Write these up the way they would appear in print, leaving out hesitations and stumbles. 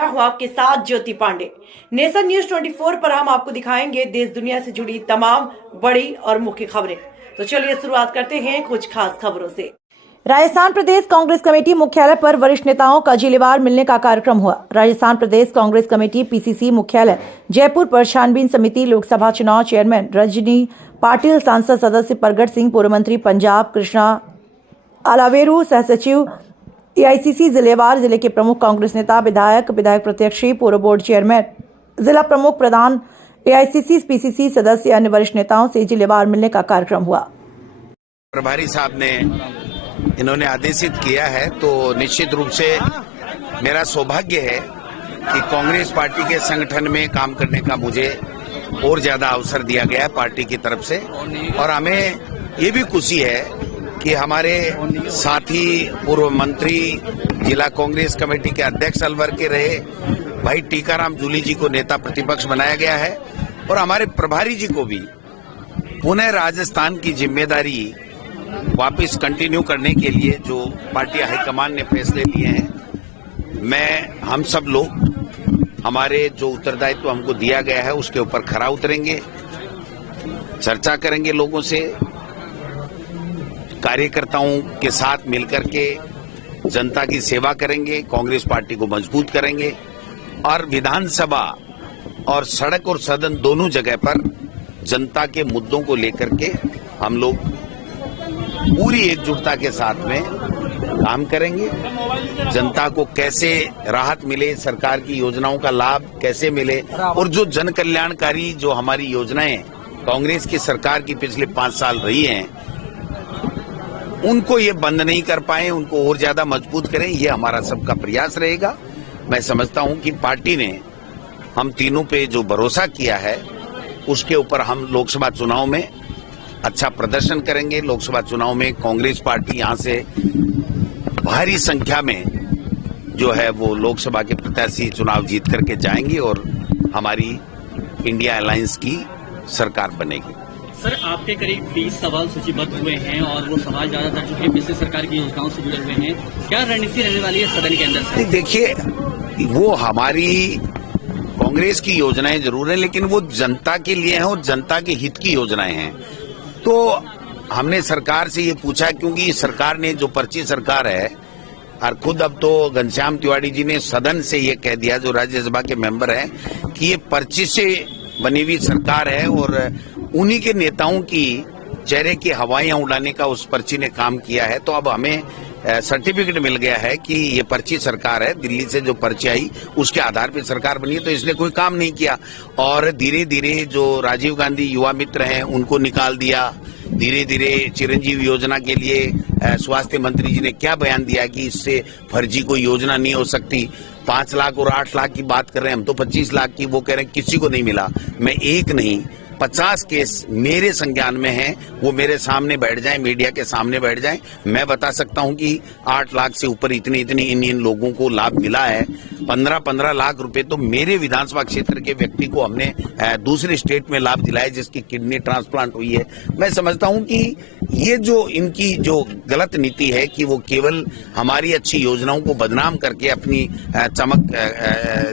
हूं आपके साथ ज्योति पांडे। नेशन न्यूज 24 पर हम आपको दिखाएंगे देश दुनिया से जुड़ी तमाम बड़ी और मुख्य खबरें। तो चलिए शुरुआत करते हैं कुछ खास खबरों से। राजस्थान प्रदेश कांग्रेस कमेटी मुख्यालय पर वरिष्ठ नेताओं का जिलेवार मिलने का कार्यक्रम हुआ। राजस्थान प्रदेश कांग्रेस कमेटी पीसीसी मुख्यालय जयपुर पर छानबीन समिति, लोकसभा चुनाव चेयरमैन रजनी पाटिल, सांसद सदस्य प्रगट सिंह, पूर्व मंत्री पंजाब कृष्णा आलावेरू, सह सचिव एआईसीसी जिलेवार, जिले के प्रमुख कांग्रेस नेता, विधायक प्रत्याशी, पूर्व बोर्ड चेयरमैन, जिला प्रमुख, प्रधान एआईसीसी पीसीसी सदस्य, अन्य वरिष्ठ नेताओं से जिलेवार मिलने का कार्यक्रम हुआ। प्रभारी साहब ने इन्होंने आदेशित किया है तो निश्चित रूप से मेरा सौभाग्य है कि कांग्रेस पार्टी के संगठन में काम करने का मुझे और ज्यादा अवसर दिया गया है पार्टी की तरफ से। और हमें ये भी खुशी है कि हमारे साथी पूर्व मंत्री, जिला कांग्रेस कमेटी के अध्यक्ष अलवर के रहे भाई टीकाराम जूली जी को नेता प्रतिपक्ष बनाया गया है और हमारे प्रभारी जी को भी पुनः राजस्थान की जिम्मेदारी वापस कंटिन्यू करने के लिए जो पार्टी हाईकमान ने फैसले लिए हैं, हम सब लोग हमारे जो उत्तरदायित्व हमको दिया गया है उसके ऊपर खरा उतरेंगे, चर्चा करेंगे लोगों से, कार्यकर्ताओं के साथ मिलकर के जनता की सेवा करेंगे, कांग्रेस पार्टी को मजबूत करेंगे और विधानसभा और सड़क और सदन दोनों जगह पर जनता के मुद्दों को लेकर के हम लोग पूरी एकजुटता के साथ में काम करेंगे। जनता को कैसे राहत मिले, सरकार की योजनाओं का लाभ कैसे मिले और जो जन कल्याणकारी जो हमारी योजनाएं कांग्रेस की सरकार की पिछले 5 साल रही हैं उनको ये बंद नहीं कर पाए, उनको और ज्यादा मजबूत करें, ये हमारा सबका प्रयास रहेगा। मैं समझता हूं कि पार्टी ने हम तीनों पे जो भरोसा किया है उसके ऊपर हम लोकसभा चुनाव में अच्छा प्रदर्शन करेंगे। लोकसभा चुनाव में कांग्रेस पार्टी यहां से भारी संख्या में जो है वो लोकसभा के प्रत्याशी चुनाव जीत करके जाएंगे और हमारी इंडिया अलायंस की सरकार बनेगी। सर, आपके करीब 20 सवाल सूचीबद्ध हुए हैं और वो सवाल ज्यादातर चूंकि पिछले सरकार की योजनाओं से जुड़े हुए हैं, क्या रणनीति रहने वाली है सदन के अंदर से? देखिए, वो हमारी कांग्रेस की योजनाएं जरूर है लेकिन वो जनता के लिए हैं और जनता के हित की योजनाएं हैं। तो हमने सरकार से ये पूछा क्योंकि सरकार ने जो पर्ची सरकार है और खुद अब तो घनश्याम तिवारी जी ने सदन से ये कह दिया, जो राज्यसभा के मेंबर हैं, कि ये पर्ची से बनी हुई सरकार है और उन्हीं के नेताओं की चेहरे की हवाइयां उड़ाने का उस पर्ची ने काम किया है। तो अब हमें सर्टिफिकेट मिल गया है कि ये पर्ची सरकार है, दिल्ली से जो पर्ची आई उसके आधार पर सरकार बनी है। तो इसने कोई काम नहीं किया और धीरे धीरे जो राजीव गांधी युवा मित्र हैं उनको निकाल दिया। धीरे धीरे चिरंजीवी योजना के लिए स्वास्थ्य मंत्री जी ने क्या बयान दिया कि इससे फर्जी कोई योजना नहीं हो सकती। 5 लाख और 8 लाख की बात कर रहे हैं हम, तो 25 लाख की वो कह रहे हैं किसी को नहीं मिला। मैं एक नहीं 50 केस मेरे संज्ञान में हैं, वो मेरे सामने बैठ जाएं, मीडिया के सामने बैठ जाएं, मैं बता सकता हूं कि 8 लाख से ऊपर इतनी इन लोगों को लाभ मिला है। 15-15 लाख रुपए तो मेरे विधानसभा क्षेत्र के व्यक्ति को हमने दूसरे स्टेट में लाभ दिलाया जिसकी किडनी ट्रांसप्लांट हुई है। मैं समझता हूं कि ये जो इनकी जो गलत नीति है कि वो केवल हमारी अच्छी योजनाओं को बदनाम करके अपनी चमक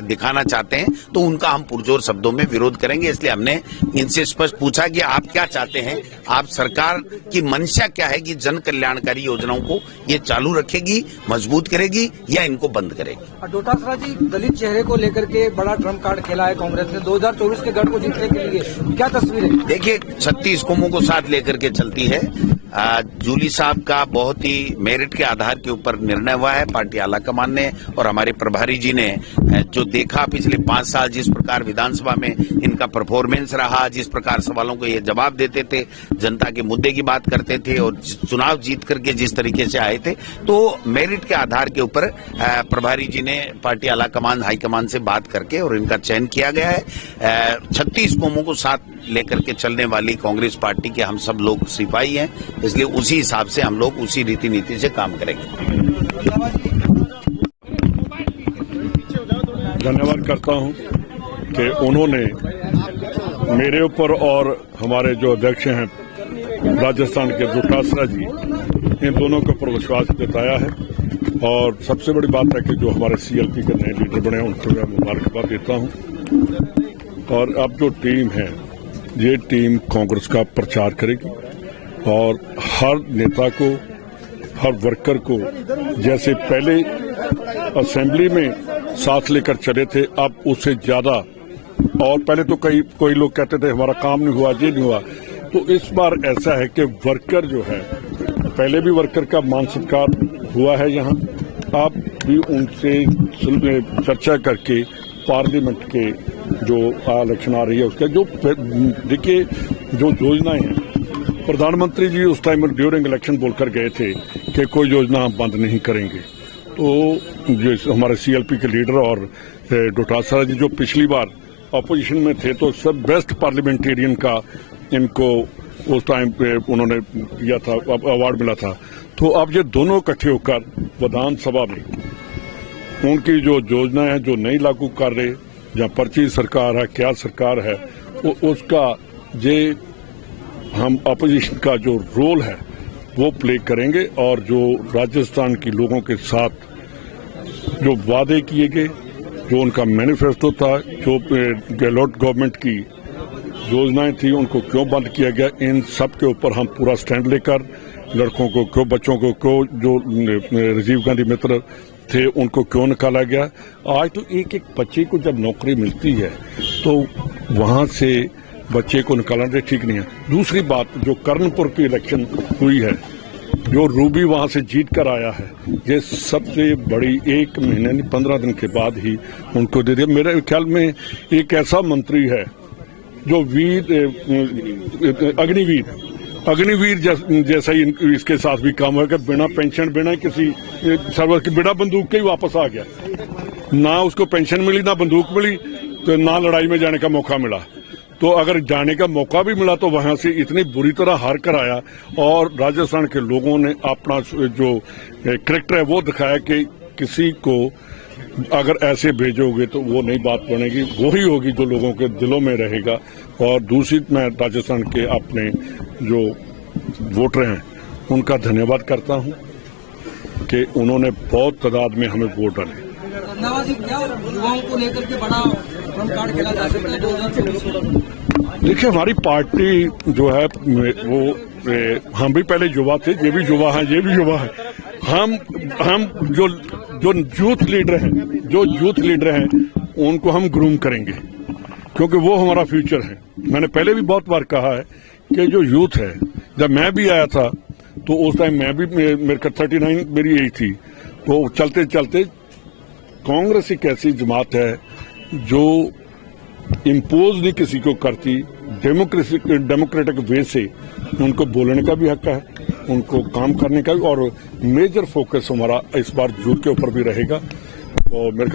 दिखाना चाहते हैं, तो उनका हम पुरजोर शब्दों में विरोध करेंगे। इसलिए हमने इनसे स्पष्ट पूछा कि आप क्या चाहते हैं, आप सरकार की मंशा क्या है कि जन कल्याणकारी योजनाओं को ये चालू रखेगी, मजबूत करेगी या इनको बंद करेगी। डोटासरा जी, दलित चेहरे को लेकर के बड़ा ट्रम्प कार्ड खेला है कांग्रेस ने 2024 के गढ़ को जीतने के लिए, क्या तस्वीर है? देखिए, 36 कौमों को साथ लेकर के चलती है। जूली साहब का बहुत ही मेरिट के आधार के ऊपर निर्णय हुआ है पार्टी आलाकमान ने और हमारे प्रभारी जी ने जो देखा पिछले 5 साल जिस प्रकार विधानसभा में इनका परफॉर्मेंस रहा, जिस प्रकार सवालों को ये जवाब देते थे, जनता के मुद्दे की बात करते थे और चुनाव जीत करके जिस तरीके से आए थे, तो मेरिट के आधार के ऊपर प्रभारी जी ने पार्टी आलाकमान हाईकमान से बात करके और इनका चयन किया गया है। 36 कौमों को साथ लेकर के चलने वाली कांग्रेस पार्टी के हम सब लोग सिपाही हैं, इसलिए उसी हिसाब से हम लोग उसी रीति नीति से काम करेंगे। धन्यवाद करता हूं कि उन्होंने मेरे ऊपर और हमारे जो अध्यक्ष हैं राजस्थान के डोटासरा जी, इन दोनों के ऊपर विश्वास जताया है और सबसे बड़ी बात है कि जो हमारे सीएलपी के नए लीडर बने हैं उनको मैं मुबारकबाद देता हूं। और अब जो टीम है ये टीम कांग्रेस का प्रचार करेगी और हर नेता को, हर वर्कर को जैसे पहले असेंबली में साथ लेकर चले थे, अब उससे ज्यादा। और पहले तो कोई लोग कहते थे हमारा काम नहीं हुआ, ये नहीं हुआ। तो इस बार ऐसा है कि वर्कर जो है, पहले भी वर्कर का मान सत्कार हुआ है यहाँ, अब भी उनसे चर्चा करके पार्लियामेंट के जो इलेक्शन आ रही है उसका जो देखिए जो योजनाएं हैं, प्रधानमंत्री जी उस टाइम ड्यूरिंग इलेक्शन बोलकर गए थे कि कोई योजना हम बंद नहीं करेंगे। तो जो हमारे सीएलपी के लीडर और डोटासरा जी जो पिछली बार अपोजिशन में थे तो सब बेस्ट पार्लियामेंटेरियन का इनको उस टाइम पे उन्होंने दिया था, अवार्ड मिला था। तो अब ये दोनों इकट्ठे होकर विधानसभा में उनकी जो योजनाएं हैं जो नहीं लागू कर रहे, या पर्ची सरकार है, क्या सरकार है, उसका ये हम अपोजिशन का जो रोल है वो प्ले करेंगे। और जो राजस्थान के लोगों के साथ जो वादे किए गए, जो उनका मैनिफेस्टो था, जो गहलोत गवर्नमेंट की योजनाएं थी उनको क्यों बंद किया गया, इन सब के ऊपर हम पूरा स्टैंड लेकर लड़कों को क्यों, बच्चों को क्यों, जो राजीव गांधी मित्र थे उनको क्यों निकाला गया। आज तो एक एक बच्चे को जब नौकरी मिलती है तो वहां से बच्चे को निकालना ठीक नहीं है। दूसरी बात, जो कर्णपुर की इलेक्शन हुई है, जो रूबी वहां से जीत कर आया है, ये सबसे बड़ी 1 महीने 15 दिन के बाद ही उनको दे दिया। मेरे ख्याल में एक ऐसा मंत्री है जो अग्निवीर जैसा ही इसके साथ भी काम है कि बिना पेंशन, बिना किसी सर्वर के, बिना बंदूक के ही वापस आ गया। ना उसको पेंशन मिली, ना बंदूक मिली, तो ना लड़ाई में जाने का मौका मिला। तो अगर जाने का मौका भी मिला तो वहां से इतनी बुरी तरह हार कर आया। और राजस्थान के लोगों ने अपना जो कैरेक्टर है वो दिखाया कि किसी को अगर ऐसे भेजोगे तो वो नई बात बनेगी, वही होगी जो लोगों के दिलों में रहेगा। और दूसरी, मैं राजस्थान के अपने जो वोटर हैं उनका धन्यवाद करता हूं कि उन्होंने बहुत तादाद में हमें वोट डाले। युवाओं को लेकर के बड़ा ट्रम्प कार्ड खेला जा सकता है 2024। देखिए, हमारी पार्टी जो है वो हम भी पहले युवा थे, ये भी युवा हैं, ये भी युवा है। हम जो यूथ लीडर हैं उनको हम ग्रूम करेंगे, क्योंकि वो हमारा फ्यूचर है। मैंने पहले भी बहुत बार कहा है कि जो यूथ है, जब मैं भी आया था तो उस टाइम मैं भी, मेरे का 39 मेरी एज थी। तो चलते चलते कांग्रेस एक ऐसी जमात है जो इम्पोज नहीं किसी को करती, डेमोक्रेटिक वे से उनको बोलने का भी हक है, उनको काम करने का भी। और मेजर फोकस हमारा इस बार यूथ के ऊपर भी रहेगा। और मेरे